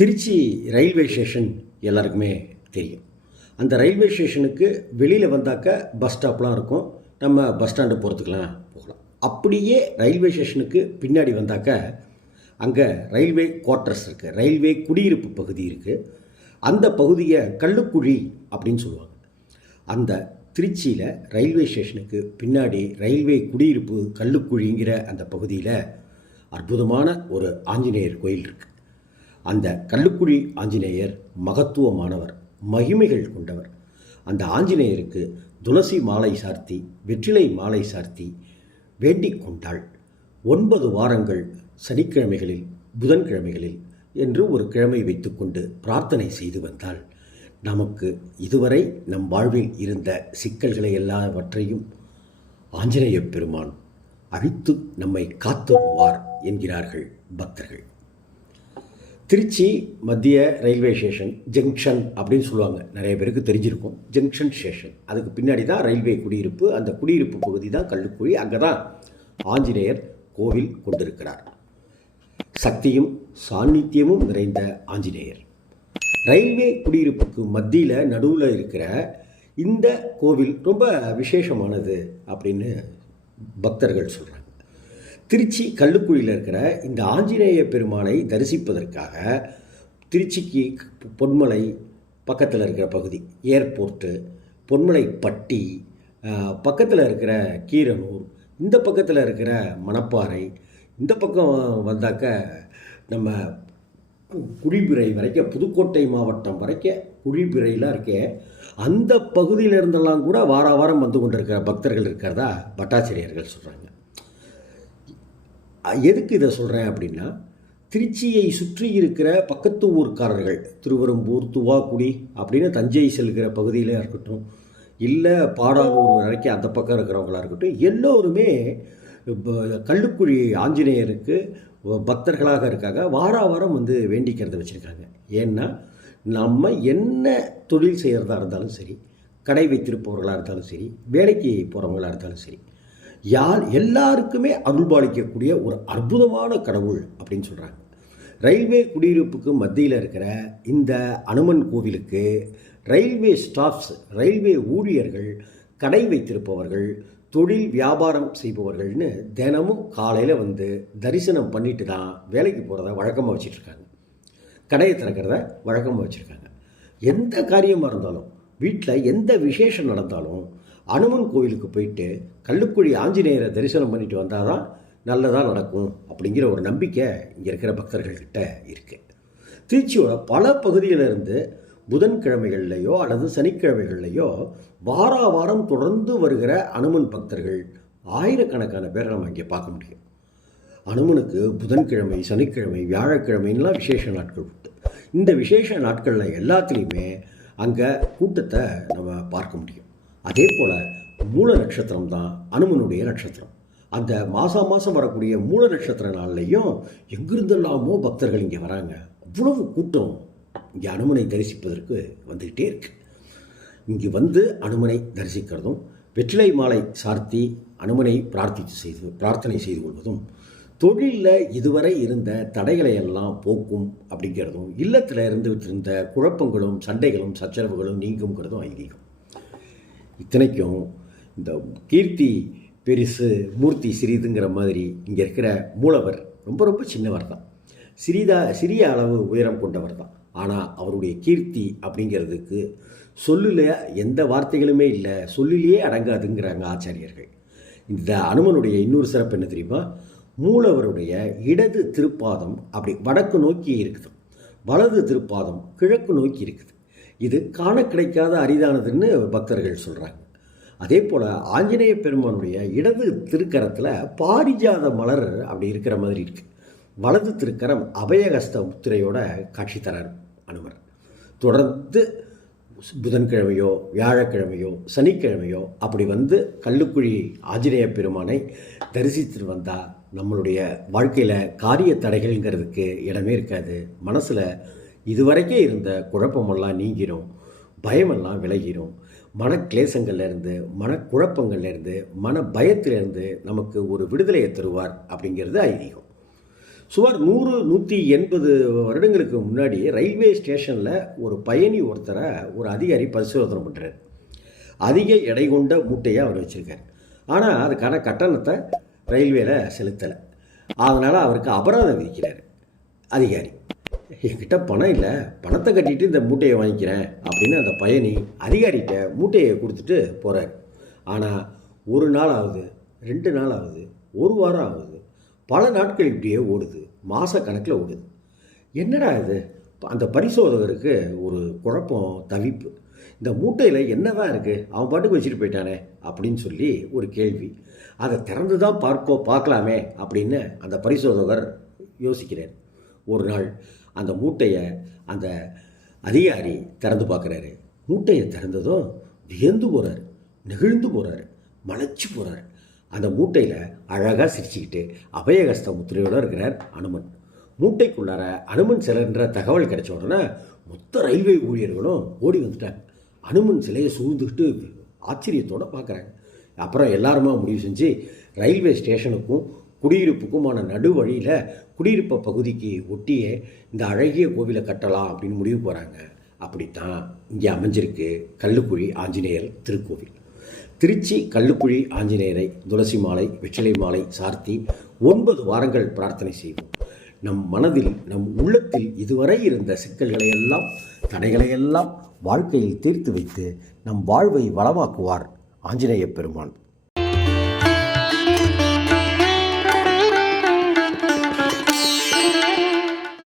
Trichy railway station எல்லாருக்குமே தெரியும். அந்த ரயில்வே ஸ்டேஷனுக்கு வெளியில் வந்தாக்க பஸ் ஸ்டாப்லாம் இருக்கும். நம்ம பஸ் ஸ்டாண்டு போகிறதுக்கெலாம் போகலாம். அப்படியே ரயில்வே ஸ்டேஷனுக்கு பின்னாடி வந்தாக்க அங்கே ரயில்வே குவார்ட்டர்ஸ் இருக்குது ரயில்வே குடியிருப்பு பகுதி இருக்குது அந்த பகுதியை கள்ளுக்குழி அப்படின்னு சொல்லுவாங்க. அந்த திருச்சியில் ரயில்வே ஸ்டேஷனுக்கு பின்னாடி ரயில்வே குடியிருப்பு கள்ளுக்குழிங்கிற அந்த பகுதியில் அற்புதமான ஒரு ஆஞ்சநேயர் கோயில் இருக்குது அந்த கள்ளுக்குழி ஆஞ்சநேயர் மகத்துவமானவர் மகிமைகள் கொண்டவர். அந்த ஆஞ்சநேயருக்கு துளசி மாலை சார்த்தி வெற்றிலை மாலை சார்த்தி வேண்டிக் கொண்டாள். ஒன்பது வாரங்கள் சனிக்கிழமைகளில் புதன்கிழமைகளில் என்று ஒரு கிழமை வைத்துக்கொண்டு பிரார்த்தனை செய்து வந்தால் நமக்கு இதுவரை நம் வாழ்வில் இருந்த சிக்கல்களை எல்லாவற்றையும் ஆஞ்சநேய பெருமான் அழித்து நம்மை காத்துவார் என்கிறார்கள் பக்தர்கள். திருச்சி மத்திய ரயில்வே ஸ்டேஷன் ஜங்ஷன் அப்படின்னு சொல்லுவாங்க. நிறைய பேருக்கு தெரிஞ்சிருக்கும். ஜங்ஷன் ஸ்டேஷன் அதுக்கு பின்னாடி தான் ரயில்வே குடியிருப்பு. அந்த குடியிருப்பு பகுதி தான் கள்ளுக்குழி அங்கே தான் ஆஞ்சநேயர் கோவில் கொண்டிருக்கிறார். சக்தியும் சாநித்தியமும் நிறைந்த ஆஞ்சநேயர். ரயில்வே குடியிருப்புக்கு மத்தியில் நடுவில் இருக்கிற இந்த கோவில் ரொம்ப விசேஷமானது அப்படின்னு பக்தர்கள் சொல்கிறாங்க திருச்சி கள்ளுக்குழியில் இருக்கிற இந்த ஆஞ்சநேய பெருமானை தரிசிப்பதற்காக திருச்சிக்கு பொன்மலை பக்கத்தில் இருக்கிற பகுதி ஏர்போர்ட்டு பொன்மலை பட்டி பக்கத்தில் இருக்கிற கீரனூர் இந்த பக்கத்தில் இருக்கிற மணப்பாறை இந்த பக்கம் வந்தாக்க நம்ம குழிபிறை வரைக்கும் புதுக்கோட்டை மாவட்டம் வரைக்கும் குழிபிறையெலாம் இருக்கே அந்த பகுதியிலிருந்தெல்லாம் கூட வார வாரம் வந்து கொண்டிருக்கிற பக்தர்கள் இருக்கிறதா பட்டாசிரியர்கள் சொல்கிறாங்க எதுக்கு இதை சொல்கிறேன் அப்படின்னா திருச்சியை சுற்றி இருக்கிற பக்கத்து ஊர்க்காரர்கள் திருவரம்பூர் துவாக்குடி அப்படின்னு தஞ்சை செல்கிற பகுதியிலே இருக்கட்டும் இல்லை பாடாலூர் வரைக்கும் அந்த பக்கம் இருக்கிறவங்களாக இருக்கட்டும் எல்லோருமே ப- ஆஞ்சநேயருக்கு பக்தர்களாக இருக்காங்க. வார வாரம் வந்து வேண்டிக்கிறத வச்சுருக்காங்க. ஏன்னா நம்ம என்ன தொழில் செய்கிறதா இருந்தாலும் சரி கடை வைத்திருப்பவர்களாக இருந்தாலும் சரி வேலைக்கு போகிறவங்களாக இருந்தாலும் சரி யார் எல்லாருக்குமே அருள்பாலிக்கக்கூடிய ஒரு அற்புதமான கடவுள் அப்படின்னு சொல்கிறாங்க ரயில்வே குடியிருப்புக்கு மத்தியில் இருக்கிற இந்த அனுமன் கோவிலுக்கு ரயில்வே ஸ்டாஃப்ஸ் ரயில்வே ஊழியர்கள் கடை வைத்திருப்பவர்கள் தொழில் வியாபாரம் செய்பவர்கள்னு தினமும் காலையில் வந்து தரிசனம் பண்ணிட்டு தான் வேலைக்கு போகிறத வழக்கமாக வச்சுட்ருக்காங்க. கடையை திறக்கிறத வழக்கமாக வச்சுருக்காங்க. எந்த காரியமாக இருந்தாலும் வீட்டில் எந்த விசேஷம் நடந்தாலும் அனுமன் கோயிலுக்கு போயிட்டு கள்ளுக்குழி ஆஞ்சநேயரை தரிசனம் பண்ணிட்டு வந்தால் தான் நல்லதாக நடக்கும் அப்படிங்கிற ஒரு நம்பிக்கை இங்கே இருக்கிற பக்தர்கள்கிட்ட இருக்குது திருச்சியோட பல பகுதியிலிருந்து புதன்கிழமைகள்லையோ அல்லது சனிக்கிழமைகள்லையோ வார வாரம் தொடர்ந்து வருகிற அனுமன் பக்தர்கள் ஆயிரக்கணக்கான பேரை நம்ம இங்கே பார்க்க முடியும். அனுமனுக்கு புதன்கிழமை சனிக்கிழமை வியாழக்கிழமைலாம் விசேஷ நாட்கள் உண்டு. இந்த விசேஷ நாட்களில் எல்லாத்துலேயுமே அங்கே கூட்டத்தை நம்ம பார்க்க முடியும். அதே போல் மூல நட்சத்திரம் தான் அனுமனுடைய நட்சத்திரம். அந்த மாதம் மாதம் வரக்கூடிய மூல நட்சத்திர நாள்லையும் எங்கிருந்தெல்லாமோ பக்தர்கள் இங்கே வராங்க. அவ்வளவு கூட்டம் இங்கே அனுமனை தரிசிப்பதற்கு வந்துக்கிட்டே இருக்கு. இங்கே வந்து அனுமனை தரிசிக்கிறதும் வெற்றிலை மாலை சார்த்தி அனுமனை பிரார்த்தித்து செய்து பிரார்த்தனை செய்து கொள்வதும் தொழிலில் இதுவரை இருந்த தடைகளை எல்லாம் போக்கும் அப்படிங்கிறதும் இல்லத்தில் இருந்துகிட்டு இருந்த குழப்பங்களும் சண்டைகளும் சச்சரவுகளும் நீங்குங்கிறதும் ஐதீகம். இத்தனைக்கும் இந்த கீர்த்தி பெருசு மூர்த்தி சிறிதுங்கிற மாதிரி இங்கே இருக்கிற மூலவர் ரொம்ப ரொம்ப சின்னவர் தான். சிறிதா சிறிய அளவு உயரம் கொண்டவர் தான். ஆனால் அவருடைய கீர்த்தி அப்படிங்கிறதுக்கு சொல்லில் எந்த வார்த்தைகளுமே இல்லை. சொல்லிலேயே அடங்காதுங்கிறாங்க ஆச்சாரியர்கள். இந்த அனுமனுடைய இன்னொரு சிறப்பு என்ன தெரியுமா? மூலவருடைய இடது திருப்பாதம் அப்படி வடக்கு நோக்கி இருக்குது. வலது திருப்பாதம் கிழக்கு நோக்கி இருக்குது. இது காண கிடைக்காத அரிதானதுன்னு பக்தர்கள் சொல்கிறாங்க அதே போல் ஆஞ்சநேய பெருமானுடைய இடது திருக்கரத்தில் பாரிஜாத மலர் அப்படி இருக்கிற மாதிரி இருக்குது வலது திருக்கரம் அபயகஸ்த முத்திரையோட காட்சி தரார் அனுமர். தொடர்ந்து புதன்கிழமையோ வியாழக்கிழமையோ சனிக்கிழமையோ அப்படி வந்து கள்ளுக்குழி ஆஞ்சநேய பெருமானை தரிசித்துட்டு வந்தால் நம்மளுடைய வாழ்க்கையில் காரிய தடைகள்ங்கிறதுக்கு இடமே இருக்காது. மனசில் இதுவரைக்கே இருந்த குழப்பமெல்லாம் நீங்கிரும் பயமெல்லாம் விலகிரும். மன கிளேசங்கள்லேருந்து மனக்குழப்பங்கள்லேருந்து மன பயத்திலேருந்து நமக்கு ஒரு விடுதலையை தருவார் அப்படிங்கிறது ஐதீகம். சுமார் நூறு நூற்றி எண்பது வருடங்களுக்கு முன்னாடி ரயில்வே ஸ்டேஷனில் ஒரு பயணி ஒருத்தரை ஒரு அதிகாரி பரிசோதனை பண்ணுறாரு அதிக எடை கொண்ட மூட்டையை அவர் வச்சுருக்கார். ஆனால் அதுக்கான கட்டணத்தை ரயில்வேல செலுத்தலை. அதனால் அவருக்கு அபராதம் விதிக்கிறார் அதிகாரி. என்கிட்ட பணம் இல்லை. பணத்தை கட்டிட்டு இந்த மூட்டையை வாங்கிக்கிறேன் அப்படின்னு அந்த பயணி அதிகாரிகிட்ட மூட்டையை கொடுத்துட்டு போகிறார் ஆனால் ஒரு நாள் ஆகுது ரெண்டு நாள் ஆகுது ஒரு வாரம் ஆகுது. பல நாட்கள் இப்படியே ஓடுது மாத கணக்கில் ஓடுது. என்னடா இது? அந்த பரிசோதகருக்கு ஒரு குழப்பம் தவிப்பு. இந்த மூட்டையில் என்னதான் இருக்குது அவன் பாட்டுக்கு வச்சுட்டு போயிட்டானே அப்படின்னு சொல்லி ஒரு கேள்வி. அதை திறந்து தான் பார்ப்போம் பார்க்கலாமே அப்படின்னு அந்த பரிசோதகர் யோசிக்கிறார். ஒரு நாள் அந்த மூட்டையை அந்த அதிகாரி திறந்து பார்க்குறாரு. மூட்டையை திறந்ததும் வியந்து போகிறார் நெகிழ்ந்து போகிறாரு மலைச்சு போகிறார் அந்த மூட்டையில் அழகாக சிரிச்சுக்கிட்டு அபயகஸ்த முத்திரையோடு இருக்கிறார் அனுமன். மூட்டைக்குள்ளார அனுமன் சிலைன்ற தகவல் கிடைச்ச உடனே மொத்த ரயில்வே ஊழியர்களும் ஓடி வந்துட்டாங்க. அனுமன் சிலையை சூழ்ந்துக்கிட்டு ஆச்சரியத்தோடு பார்க்குறாங்க. அப்புறம் எல்லாருமா முடிவு செஞ்சு ரயில்வே ஸ்டேஷனுக்கும் குடியிருப்புக்குமான நடுவழியில் குடியிருப்பு பகுதிக்கு ஒட்டியே இந்த அழகிய கோவிலை கட்டலாம் அப்படின்னு முடிவு போகிறாங்க அப்படித்தான் இங்கே அமைஞ்சிருக்கு கல்லுக்குழி ஆஞ்சநேயர் திருக்கோவில். திருச்சி கல்லுக்குழி ஆஞ்சநேயரை துளசி மாலை வெற்றிலை மாலை சார்த்தி ஒன்பது வாரங்கள் பிரார்த்தனை செய்வோம். நம் மனதில் நம் உள்ளத்தில் இதுவரை இருந்த சிக்கல்களை எல்லாம் தடைகளை எல்லாம் வாழ்க்கையில் தீர்த்து வைத்து நம் வாழ்வை வளமாக்குவார் ஆஞ்சநேய பெருமான்.